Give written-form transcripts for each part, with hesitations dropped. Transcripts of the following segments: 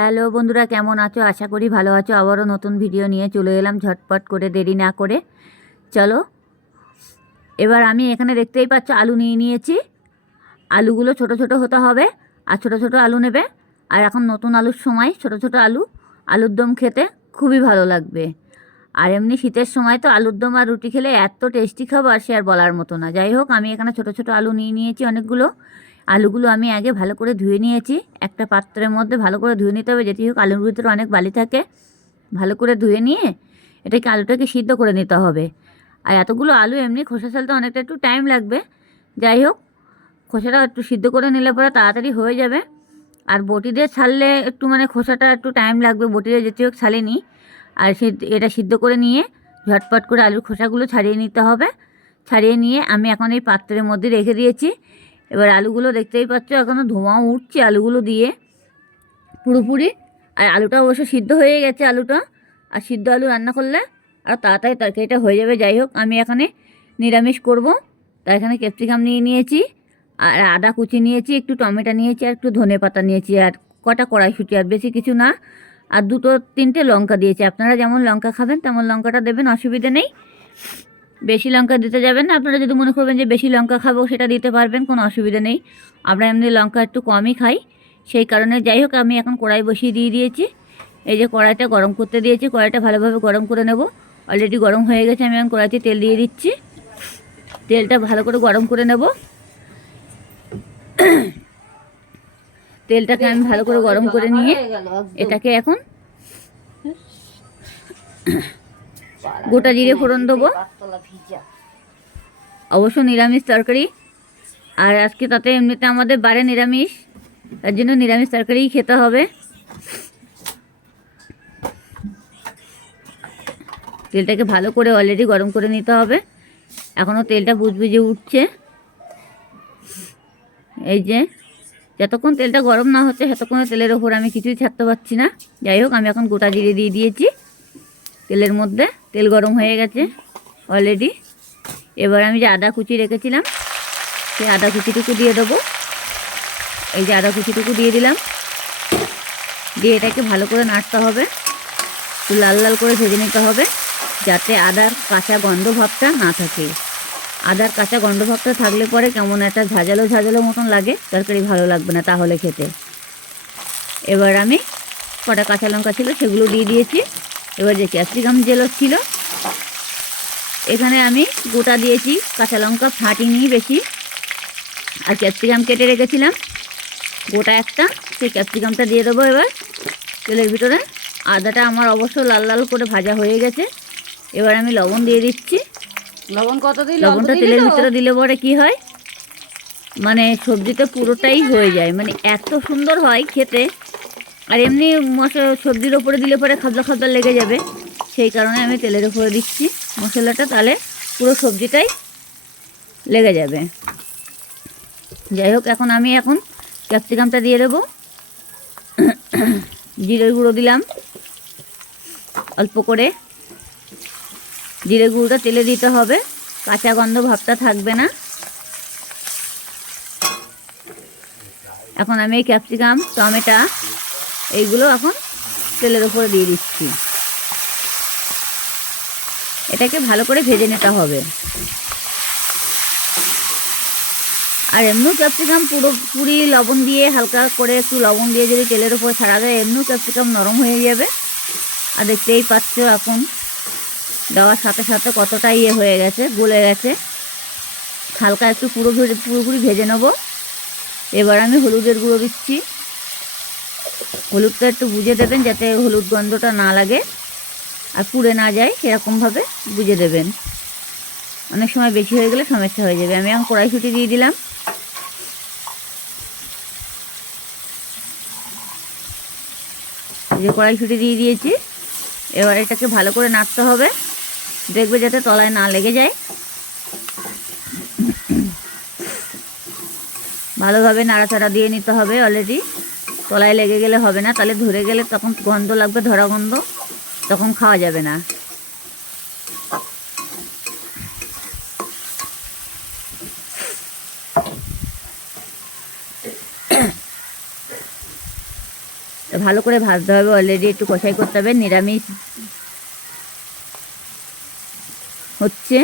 Hello বন্ধুরা, কেমন আছো? আশা করি ভালো আছো। আবারও নতুন ভিডিও নিয়ে চলে এলাম, ঝটপট করে দেরি না করে। চলো, এবার আমি এখানে দেখতেই পাচ্ছ আলু নিয়ে নিয়েছি। আলুগুলো ছোট ছোট হতে হবে, আর ছোট ছোট আলু নেবে। আর এখন নতুন আলুর সময় ছোট ছোট আলুর দম খেতে খুবই ভালো লাগবে। আর এমনি শীতের সময় তো আলুর দম আর রুটি খেলে এত টেস্টি খাবার, সে আর বলার মতো না। যাই হোক, আমি এখানে ছোট ছোট আলু নিয়ে নিয়েছি অনেকগুলো। আলুগুলো আমি আগে ভালো করে ধুয়ে নিয়েছি। একটা পাত্রের মধ্যে ভালো করে ধুয়ে নিতে হবে, যেটি হোক আলুর ভিতরে অনেক বালি থাকে। ভালো করে ধুয়ে নিয়ে আলুটাকে সিদ্ধ করে নিতে হবে। আর এতগুলো আলু এমনি খোসা ছালতে অনেকটা একটু টাইম লাগবে। যাই হোক, খোসাটা একটু সিদ্ধ করে নিলে পরে তাড়াতাড়ি হয়ে যাবে। আর বটি দিয়ে ছাড়লে একটু খোসাটা একটু টাইম লাগবে, বটি দিয়ে যেটি হোক ছাড়িয়ে। আর এটা সিদ্ধ করে নিয়ে ঝটপট করে আলুর খোসাগুলো ছাড়িয়ে নিতে হবে। ছাড়িয়ে নিয়ে আমি এখন এই পাত্রের মধ্যে রেখে দিয়েছি। এবার আলুগুলো দেখতেই পাচ্ছ, এখনও ধোঁয়াও উঠছে আলুগুলো দিয়ে পুরোপুরি। আর আলুটা অবশ্য সিদ্ধ হয়ে গেছে আলুটা। আর সিদ্ধ আলু রান্না করলে আর তাড়াতাড়ি তরকারিটা হয়ে যাবে। যাই হোক, আমি এখানে নিরামিষ করব, তাই এখানে ক্যাপসিকাম নিয়ে নিয়েছি, আর আদা কুচি নিয়েছি, একটু টমেটো নিয়েছি, আর একটু ধনে পাতা নিয়েছি, আর কটা কড়াইশুঁটি, আর বেশি কিছু না। আর দুটো তিনটে লঙ্কা দিয়েছি। আপনারা যেমন লঙ্কা খাবেন তেমন লঙ্কাটা দেবেন, অসুবিধে নেই। বেশি লঙ্কা দিতে যাবেন না। আপনারা যদি মনে করবেন যে বেশি লঙ্কা খাবো, সেটা দিতে পারবেন, কোনো অসুবিধা নেই। আমরা এমনি লঙ্কা একটু কমই খাই, সেই কারণে। যাই হোক, আমি এখন কড়াই বসিয়ে দিয়ে দিয়েছি। এই যে কড়াইটা গরম করতে দিয়েছি, কড়াইটা ভালোভাবে গরম করে নেব। অলরেডি গরম হয়ে গেছে, আমি এখন কড়াইতে তেল দিয়ে দিচ্ছি। তেলটা ভালো করে গরম করে নেব। তেলটাকে আমি ভালো করে গরম করে নিয়ে এটাকে এখন গোটা জিরে ফোড়ন দেবো। অবশ্য নিরামিষ তরকারি, আর আজকে তাতে এমনিতে আমাদের বারে নিরামিষ, তার জন্য নিরামিষ তরকারিই খেতে হবে। তেলটাকে ভালো করে অলরেডি গরম করে নিতে হবে। এখনও তেলটা বুজবুজে উঠছে। এই যে যতক্ষণ তেলটা গরম না হচ্ছে ততক্ষণ তেলের ওপর আমি কিছুই ছাড়তে পারছি না। যাই হোক, আমি এখন গোটা জিরে দিয়ে দিয়েছি তেলের মধ্যে। তেল গরম হয়ে গেছে অলরেডি। এবার আমি যে আদা কুচি রেখেছিলাম, সেই আদা কুচিটুকু দিয়ে দেবো। এই যে আদা কুচিটুকু দিয়ে দিলাম। দিয়ে এটাকে ভালো করে নাড়তে হবে, একটু লাল লাল করে ভেজে নিতে হবে, যাতে আদার কাঁচা গন্ধ ভাবটা না থাকে। আদার কাঁচা গন্ধ ভাবটা থাকলে পরে কেমন একটা ঝাঁঝালো ঝাঁঝালো মতন লাগে, তরকারি ভালো লাগবে না তাহলে খেতে। এবার আমি কটা কাঁচা লঙ্কা ছিল সেগুলো দিয়ে দিয়েছি। এবার যে ক্যাপসিকাম জেলো ছিল, এখানে আমি গোটা দিয়েছি, কাঁচা লঙ্কা ফাটিনি বেশি। আর ক্যাপসিকাম কেটে রেখেছিলাম গোটা একটা, সেই ক্যাপসিকামটা দিয়ে দেবো এবার তেলের ভিতরে। আদাটা আমার অবশ্য লাল লাল করে ভাজা হয়ে গেছে। এবার আমি লবণ দিয়ে দিচ্ছি। লবণ কত দিই? লবণটা তেলের ভিতরে দিলে পরে কি হয়, সবজিতে পুরোটাই হয়ে যায়, এত সুন্দর হয় খেতে। আর এমনি সবজির ওপরে দিলে পরে খাবলা খাবলা লেগে যাবে, সেই কারণে আমি তেলের উপরে দিচ্ছি মশলাটা, তাহলে পুরো সবজিটাই লেগে যাবে। যাই হোক, আমি এখন ক্যাপসিকামটা দিয়ে দেবো। জিরের গুঁড়ো দিলাম অল্প করে। জিরে গুঁড়োটা তেলে দিতে হবে, কাঁচা গন্ধ ভাবটা থাকবে না। এখন আমি এই ক্যাপসিকাম টমেটো এইগুলো এখন তেলের উপরে দিয়ে দিচ্ছি। এটাকে ভালো করে ভেজে নিতে হবে। আর এমনিও ক্যাপসিকাম পুরোপুরি লবণ দিয়ে, হালকা করে একটু লবণ দিয়ে যদি তেলের উপর ছাড়া যায়, এমনিও ক্যাপসিকাম নরম হয়ে যাবে। আর দেখতেই পাচ্ছ এখন দেওয়ার সাথে সাথে কতটা হয়ে গেছে, গলে গেছে। হালকা একটু পুরোপুরি ভেজে নেব। এবার আমি হলুদের গুঁড়ো দিচ্ছি। হলুদটা একটু বুঝে দেবেন, যাতে হলুদ গন্ধটা না লাগে আর পুড়ে না যায়, সেরকমভাবে বুঝে দেবেন। অনেক সময় বেশি হয়ে গেলে সমস্যা হয়ে যাবে। আমি এখন কড়াইশুঁটি দিয়ে দিলাম। এই যে কড়াইশুঁটি দিয়ে দিয়েছি। এবার এটাকে ভালো করে নাড়তে হবে, দেখবে যাতে তলায় না লেগে যায়। ভালোভাবে নাড়াচাড়া দিয়ে নিতে হবে। অলরেডি তলায় লেগে গেলে হবে না, তাহলে ধরে গেলে তখন গন্ধ লাগবে, ধরা গন্ধ, তখন খাওয়া যাবে না। তো ভালো করে ভাজতে হবে, অলরেডি একটু কষাই করতে হবে। নিরামিষ হচ্ছে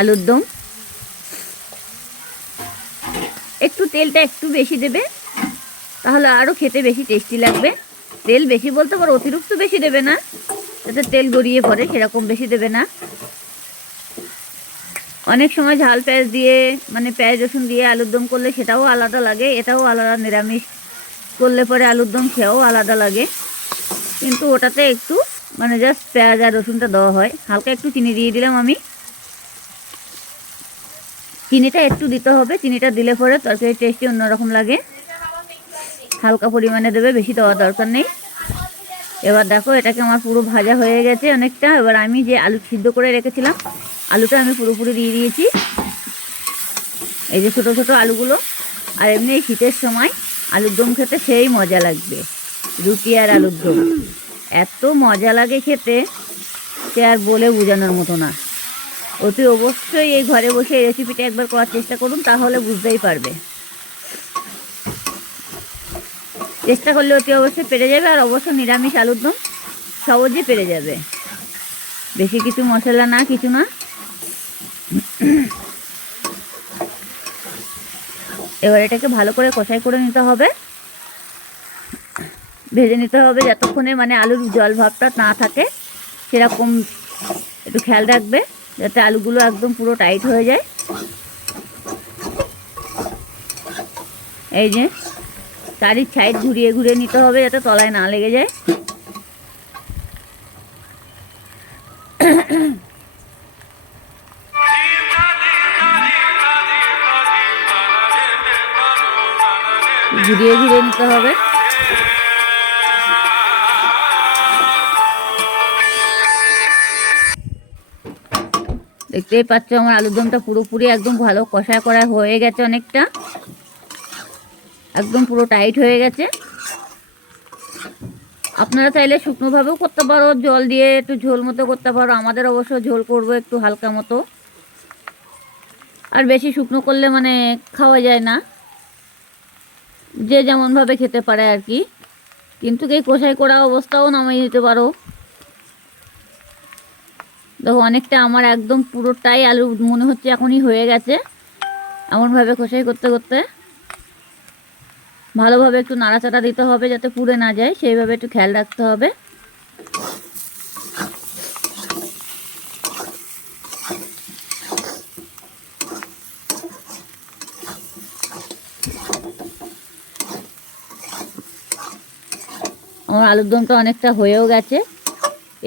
আলুর দম। একটু তেলটা একটু বেশি দেবে, তাহলে আরও খেতে বেশি টেস্টি লাগবে। তেল বেশি বলতে পারো, অতিরিক্ত বেশি দেবে না, যাতে তেল গড়িয়ে পড়ে সেরকম বেশি দেবে না। অনেক সময় ঝাল পেঁয়াজ দিয়ে, মানে পেঁয়াজ রসুন দিয়ে আলুর দম করলে সেটাও আলাদা লাগে, এটাও আলাদা। নিরামিষ করলে পরে আলুর দম সেও আলাদা লাগে, কিন্তু ওটাতে একটু মানে জাস্ট পেঁয়াজ আর রসুনটা দেওয়া হয়। হালকা একটু চিনি দিয়ে দিলাম আমি, চিনিটা একটু দিতে হবে, চিনিটা দিলে পরে তরকারির টেস্টই অন্যরকম লাগে। হালকা পরিমাণে দেবে, বেশি দেওয়ার দরকার নেই। এবার দেখো এটাকে আমার পুরো ভাজা হয়ে গেছে অনেকটা। এবার আমি যে আলু সিদ্ধ করে রেখেছিলাম, আলুটা আমি পুরোপুরি দিয়ে দিয়েছি, এই যে ছোটো ছোটো আলুগুলো। আর এমনি শীতের সময় আলুর দম খেতে সেই মজা লাগবে, রুটি আর আলুর দম এত মজা লাগে খেতে, সে আর বলে বোঝানোর মতো না। অতি অবশ্যই এই ঘরে বসে এই রেসিপিটা একবার করার চেষ্টা করুন, তাহলে বুঝতেই পারবে। চেষ্টা করলে অতি অবশ্যই পেরে যাবে। আর অবশ্য নিরামিষ আলুর দম সহজে পেরে যাবে, বেশি কিছু মশলা না, কিছু না। এবার এটাকে ভালো করে কষাই করে নিতে হবে, ভেজে নিতে হবে যতক্ষণে মানে আলুর জল ভাবটা না থাকে, সেরকম একটু খেয়াল রাখবে যাতে আলুগুলো একদম পুরো টাইট হয়ে যায়। এই যে চারি সাইড ঘুরিয়ে ঘুরিয়ে নিতে হবে যাতে তলায় না লেগে যায়। ঘুরিয়ে ঘুরিয়ে নিতে হবে। দেখতেই পাচ্ছ আমার আলুর দমটা পুরোপুরি একদম ভালো কষা করা হয়ে গেছে, অনেকটা একদম পুরো টাইট হয়ে গেছে। আপনারা চাইলে শুকনোভাবেও করতে পারো, জল দিয়ে একটু ঝোল মতো করতে পারো। আমাদের অবশ্য ঝোল করব একটু হালকা মতো, আর বেশি শুকনো করলে মানে খাওয়া যায় না, যে যেমনভাবে খেতে পারে আর কি। কিন্তু এই কষাই করা অবস্থাও নামিয়ে নিতে পারো। দেখো অনেকটা আমার একদম পুরোটাই আলু মনে হচ্ছে এখনই হয়ে গেছে। এমনভাবে কষাই করতে করতে ভালোভাবে একটু নাড়াচাড়া দিতে হবে যাতে পুড়ে না যায়, সেইভাবে একটু খেয়াল রাখতে হবে। আমার আলুর দমটা অনেকটা হয়েও গেছে,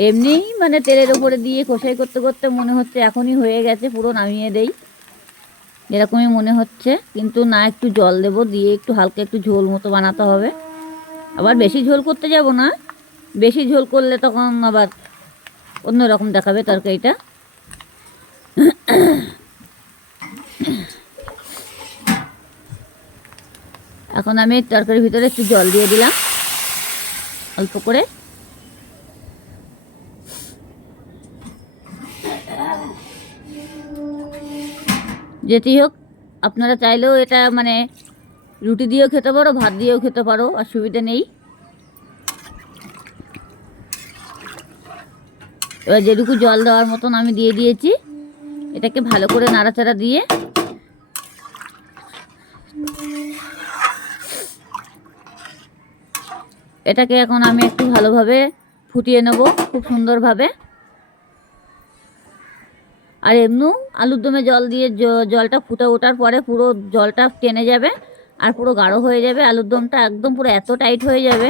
এমনিই মানে তেলের ওপরে দিয়ে কষাই করতে করতে মনে হচ্ছে এখনই হয়ে গেছে, পুরো নামিয়ে দেই এরকমই মনে হচ্ছে। কিন্তু না, একটু জল দেব, দিয়ে একটু হালকা একটু ঝোল মতো বানাতে হবে। আবার বেশি ঝোল করতে যাব না, বেশি ঝোল করলে তখন আবার অন্যরকম দেখাবে তরকারিটা। এখন আমি তরকারির ভিতরে একটু জল দিয়ে দিলাম অল্প করে। যেটি হোক, আপনারা চাইলেও এটা মানে রুটি দিয়েও খেতে পারো, ভাত দিয়েও খেতে পারো, অসুবিধা নেই। এবার যেটুকু জল দেওয়ার মতন আমি দিয়ে দিয়েছি, এটাকে ভালো করে নাড়াচাড়া দিয়ে এটাকে এখন আমি একটু ভালোভাবে ফুটিয়ে নেব, খুব সুন্দরভাবে। আর এমনিও আলুর দমে জল দিয়ে জলটা ফুটে ওঠার পরে পুরো জলটা টেনে যাবে আর পুরো গাঢ় হয়ে যাবে। আলুর দমটা একদম পুরো এত টাইট হয়ে যাবে,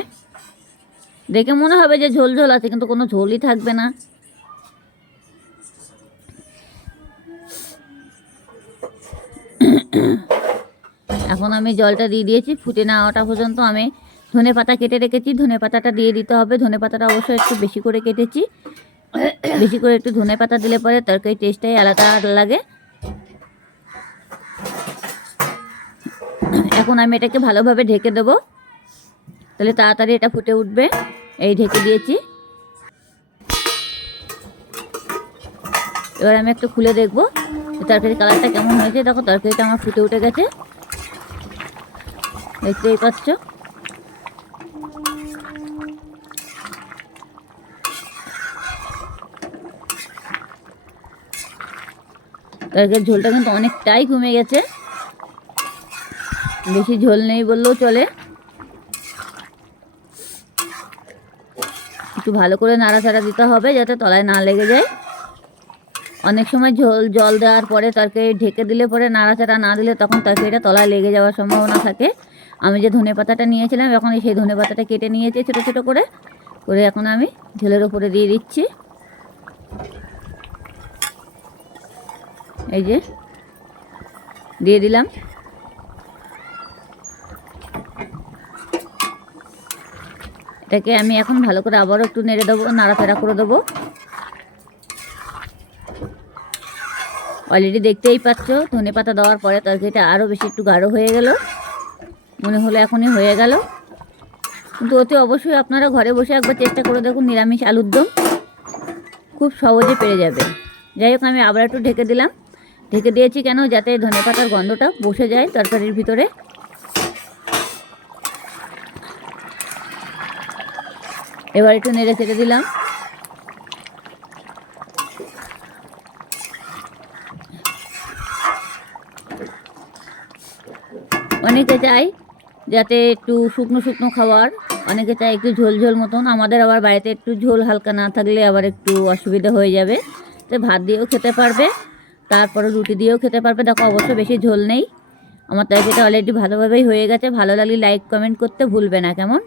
দেখে মনে হবে যে ঝোল ঝোল আছে, কিন্তু কোনো ঝোলই থাকবে না। এখন আমি জলটা দিয়ে দিয়েছি, ফুটে না ওঠা পর্যন্ত আমি ধনে পাতা কেটে রেখেছি, ধনে পাতাটা দিয়ে দিতে হবে। ধনে পাতাটা অবশ্যই একটু বেশি করে কেটেছি, বেশি করে একটু ধনে পাতা দিলে পরে তরকারি টেস্টটাই আলাদা লাগে। এখন আমি এটাকে ভালোভাবে ঢেকে দেবো, তাহলে তাড়াতাড়ি এটা ফুটে উঠবে। এই ঢেকে দিয়েছি, এবার আমি একটু খুলে দেখবো তরকারির কালারটা কেমন হয়েছে। দেখো তরকারিটা আমার ফুটে উঠে গেছে, দেখতেই পাচ্ছ। তরকারির ঝোলটা কিন্তু অনেকটাই কমে গেছে, বেশি ঝোল নেই বললেও চলে। একটু ভালো করে নাড়াচাড়া দিতে হবে যাতে তলায় না লেগে যায়। অনেক সময় জল দেওয়ার পরে তরকারি ঢেকে দিলে পরে নাড়াচাড়া না দিলে তখন তরকারিটা তলায় লেগে যাওয়ার সম্ভাবনা থাকে। আমি যে ধনেপাতাটা নিয়েছিলাম এখন সেই ধনেপাতাটা কেটে নিয়েছি ছোটো ছোটো করে এখন আমি ঝোলের ওপরে দিয়ে দিচ্ছি। এই যে দিয়ে দিলাম। এটাকে আমি এখন ভালো করে আবারও একটু নেড়ে দেবো, নাড়াচাড়া করে দেবো। অলরেডি দেখতেই পাচ্ছ ধনেপাতা দেওয়ার পরে তরকারিটা আরও বেশি একটু গাঢ় হয়ে গেল, মনে হলো এখনই হয়ে গেল। কিন্তু অতি অবশ্যই আপনারা ঘরে বসে একবার চেষ্টা করে দেখুন, নিরামিষ আলুর দম খুব সহজে পেরে যাবে। যাই হোক আমি আবার একটু ঢেকে দিলাম। ঢেকে দিয়েছি কেন, যাতে ধনেপাতার গন্ধটা বসে যায় তরকারির ভিতরে। এবার একটু নেড়ে চেড়ে দিলাম। অনেকে চায় যাতে একটু শুকনো শুকনো খাবার, অনেকে চায় একটু ঝোল ঝোল মতন। আমাদের আবার বাড়িতে একটু ঝোল হালকা না থাকলে আবার একটু অসুবিধা হয়ে যাবে, তো ভাত দিয়েও খেতে পারবে, তারপরে রুটি দিয়েও খেতে পারবে। দেখো অবশ্য বেশি ঝোল নেই, আমার তরকারিটা অলরেডি ভালোভাবেই হয়ে গেছে। ভালো লাগলে লাইক কমেন্ট করতে ভুলবে না, কেমন।